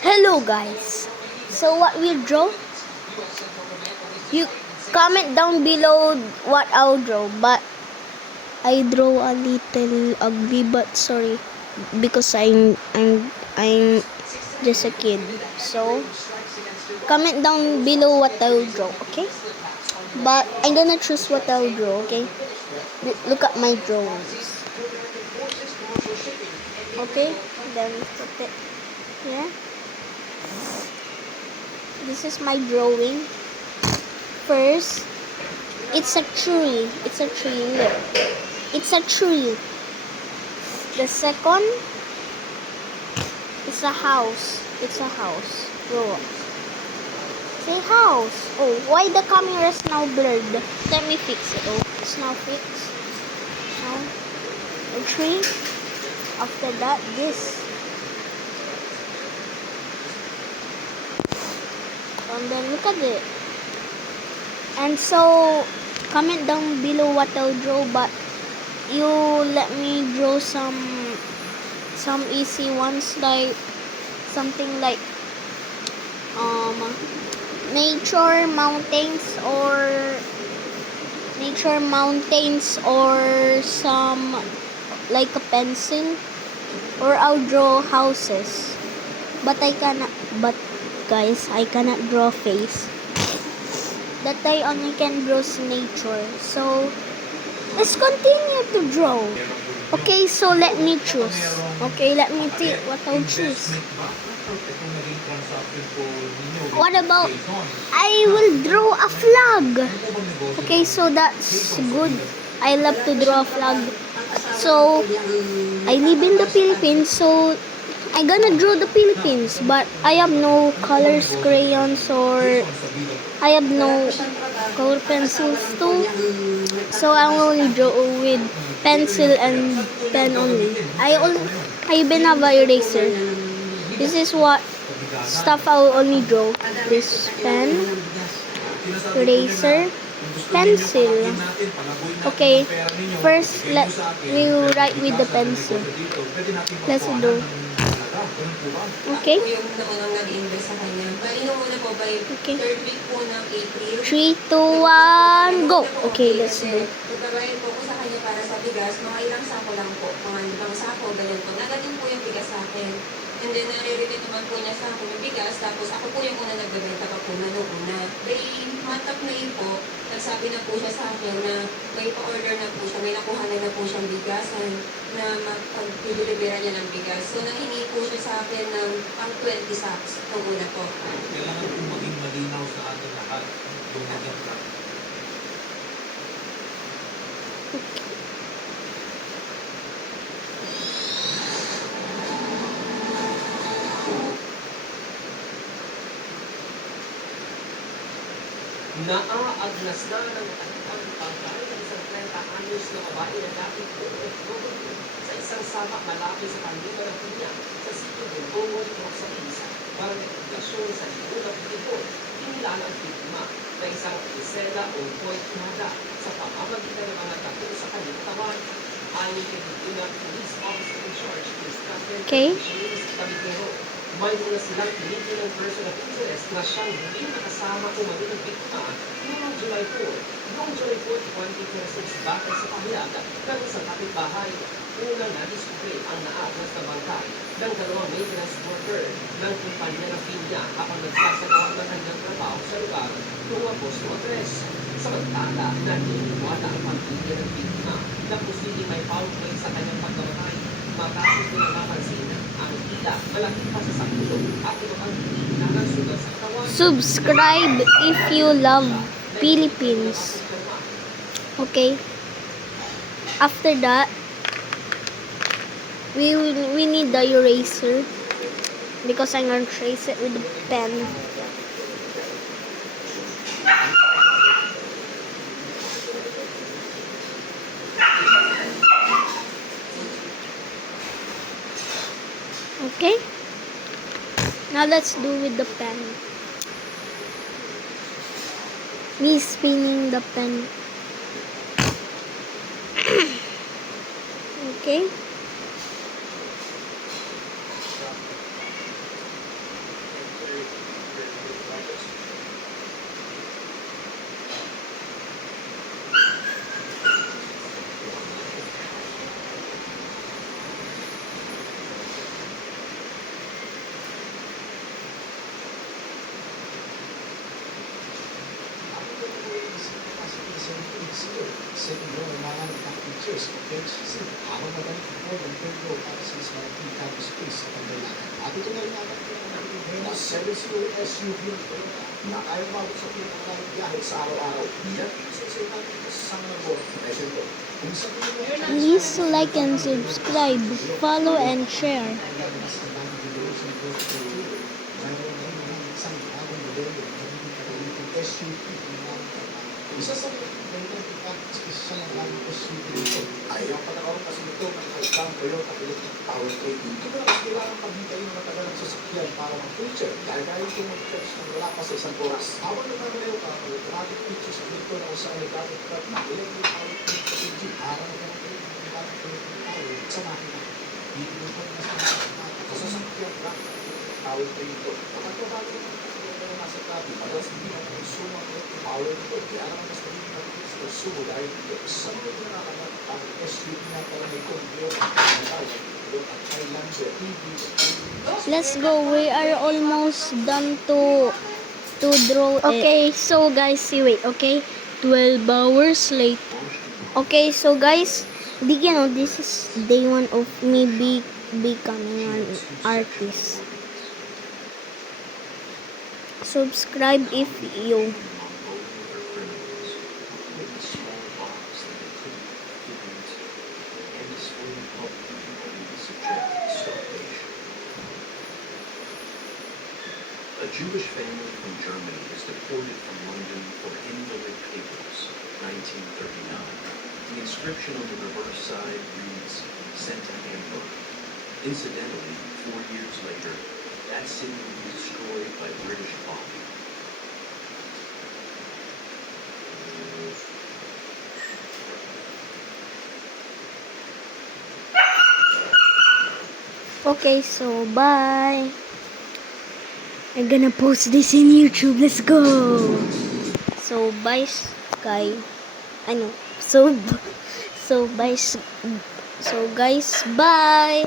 Hello guys. So what we draw? You comment down below what I'll draw, but I draw a little ugly, but sorry because I'm just a kid. So comment down below what I'll draw, okay? But I'm gonna choose what I'll draw, okay? Look at my drawings. Okay, then put it here. This is my drawing. First, it's a tree. It's a tree. Look. It's a tree. The second, it's a house. It's a house. Go. Say house. Oh, why the camera is now blurred? Let me fix it. Oh, it's now fixed. Now, a tree. After that, this. And then look at it. And so, comment down below what I'll draw, but you let me draw some easy ones, like something like nature mountains or some like a pencil, or I'll draw houses, but guys, I cannot draw face. That I only can draw nature. So let's continue to draw. Okay, so let me choose. Okay, let me think what I'll choose. What about I will draw a flag? Okay, so that's good. I love to draw a flag. So I live in the Philippines, so I'm gonna draw the Philippines, but I have no colors, crayons, or I have no color pencils too. So I will only draw with pencil and pen only. I even have a eraser. This is what stuff I will only draw. This pen, eraser, pencil. Okay, first let me write with the pencil. Let's do. Okay. Okay. 3, 2, 1, go. Okay, let's do. Pagbabayad po ko sa kanya para sa bigas, mga ilang sako lang po. Mga ibang sako, ganyan po. Nagating po yung bigas sa akin. And then, nare-repeat naman po niya sa akin yung bigas. Tapos, ako po yung una nagbebenta pa po na noong una. By month of May po, nagsabi na po siya sa akin na may pa-order na po siya. May nakuha na po siyang bigasan na mag-delivery niya ng bigas. So, nanghingi po siya sa akin ng pang 20 sacks noong una po. Kailangan po maging malinaw sa ating lahat yung maganda. Naaagnas na ng ang pagkain ng isang 30 anyos na babae na dating OFW sa isang sama malapit sa kanila ng pinya sa sitio ng Bungol, Rosalis para may obligasyon sa libulang tibon. Kinilala ang biktima na isang isela o poitrada sa pamamagitan ng mga tato sa kanyang katawan. Ayon kay Biktima Police Officer in Charge, Okay. may muna silang pinigil ng person of interest na siyang hindi nakasama o ng biktima noong July 4. Noong July 4, 2026, batay sa pahayag ng isang kapitbahay, unang nadiskubre ang naagnas na bangkay ng dalawang maintenance worker ng kumpanya ng pinya habang nagsasagawa ng kanyang trabaho sa lugar noong Agosto 3. Samantala, naniniwala ang pamilya ng biktima na posibleng may foul play sa kanyang pagkamatay matapos nila mapansin ang tila malaki pa sa sakulong at ito ang hinihinangan sugat sa katawan. Subscribe if you love Philippines. Okay. After that, we need the eraser because I'm gonna trace it with the pen. Okay. Now let's do with the pen. Me spinning the pen. Okay. Sige, second row, mga ng pictures of bench C. Habang magaling ang board ng third row para sa mas malaking cargo space sa pagdalakan. At ito na rin naman na 7-seater SUV ng Toyota na kaya mabot sa pinakalaking biyahe sa araw-araw. Yan, susunod natin ito sa mga board. Medyo ito. Kung sa tingin mo, Please like and subscribe, follow and share. Isa sa isa lang lang SUV dito. Ay, ang panahon kasi nito ng Haitang Toyota Electric Powertrain. Dito na mas kailangan paghintay ng matagal ng sasakyan para mag-feature. Dahil kaya ito mag-fetch ng wala pa sa isang oras. Habang nagmamalayo ka, may automatic features sa dito na kung saan ay dapat truck na electric powertrain sa engine. Para nagmamalayo ng electric power sa makina. Dito nito na sa sasakyan truck powertrain ito. Kapag bago na nasa traffic, madalas hindi na consume ang electric power nito. Kaya naman mas naging natin sa consumo dahil sa mga pinakakanat ang SUV na pala may kompleto ang tawag ang Highlander EV. Let's go. We are almost done to draw it. Okay, so guys, wait, okay? 12 hours late. Okay, so guys, this is day 1 of me becoming an artist. Subscribe if you. A Jewish family from Germany is deported from London for invalid papers, 1939. The inscription on the reverse side reads, "Sent to Hamburg." Incidentally, 4 years later, that city will be destroyed by British bombing. Okay, so bye. I'm gonna post this in YouTube. Let's go. So bye, Sky. I know. So guys, bye.